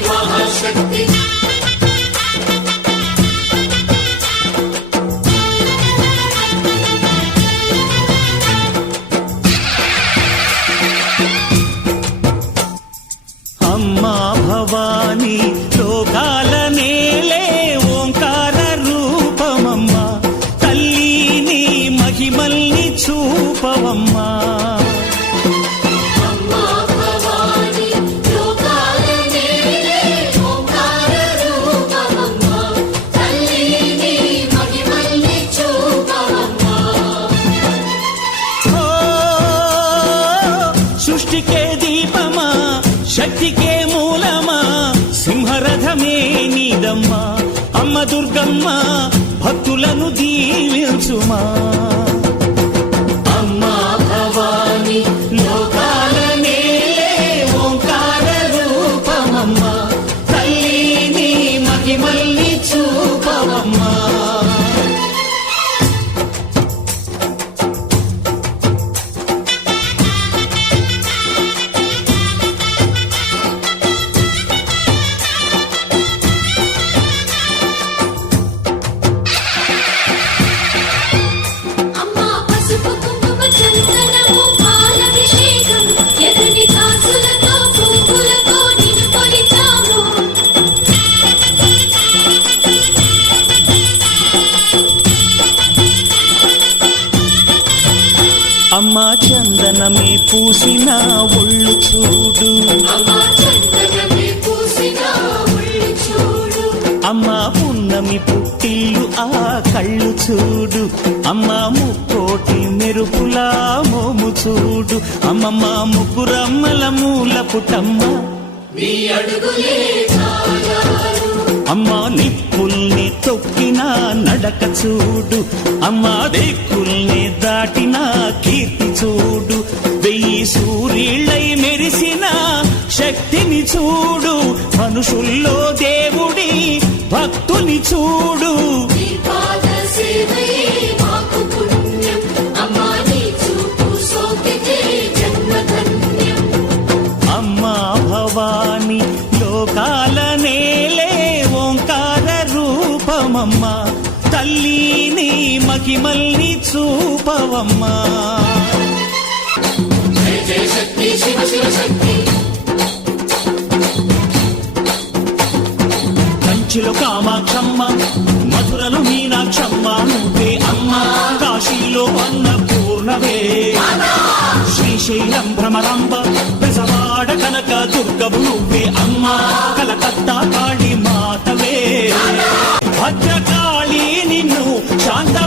महाशक्ति अम्मा भवानी लोकाल नेले ओंकार रूपमम्मा तल्ली महिमल्नि चूपवम्मा శక్తికే మూలమా సింహరథమే నీదమ్మా అమ్మ దుర్గమ్మ భక్తులను దీవించుమా అమ్మా భవాని లోకాల నేలే ఓంకార రూపమమ్మా తల్లిని మహిమల్ని చూపవమ్మా అమ్మా చందనమే పూసిన ఒళ్ళు చూడు అమ్మా పున్నమి పుట్టిల్లు ఆ కళ్ళు చూడు అమ్మా ముక్కోటి మెరుపులా మోము చూడు అమ్మమ్మ ముగ్గురమ్మల మూల పుటమ్మ అమ్మా నిప్పుల్ని తొక్కిన నడక చూడు అమ్మా దిక్కుల్ని దాటిన కీర్తి చూడు 1000 సూర్యుళ్ళై మెరిసిన శక్తిని చూడు మనుషుల్లో దేవుడి భక్తుని చూడు అమ్మా భవాని లోకాల నేలే ఓంకార రూపమమ్మా తల్లిని మహిమల్ని చూపవమ్మా जय शक्ति शिव शिव शक्ति కంచిలో కామాక్షమ్మ మధురలో మీనాక్షమ్మ నువ్వే అమ్మ కాశీలో అన్నపూర్ణవే శ్రీశైలం భ్రమరాంబ బెజవాడ కనక దుర్గవు నువ్వే అమ్మ కలకత్తా కాళీ మాతవే భద్రకాళి నిన్ను శాంత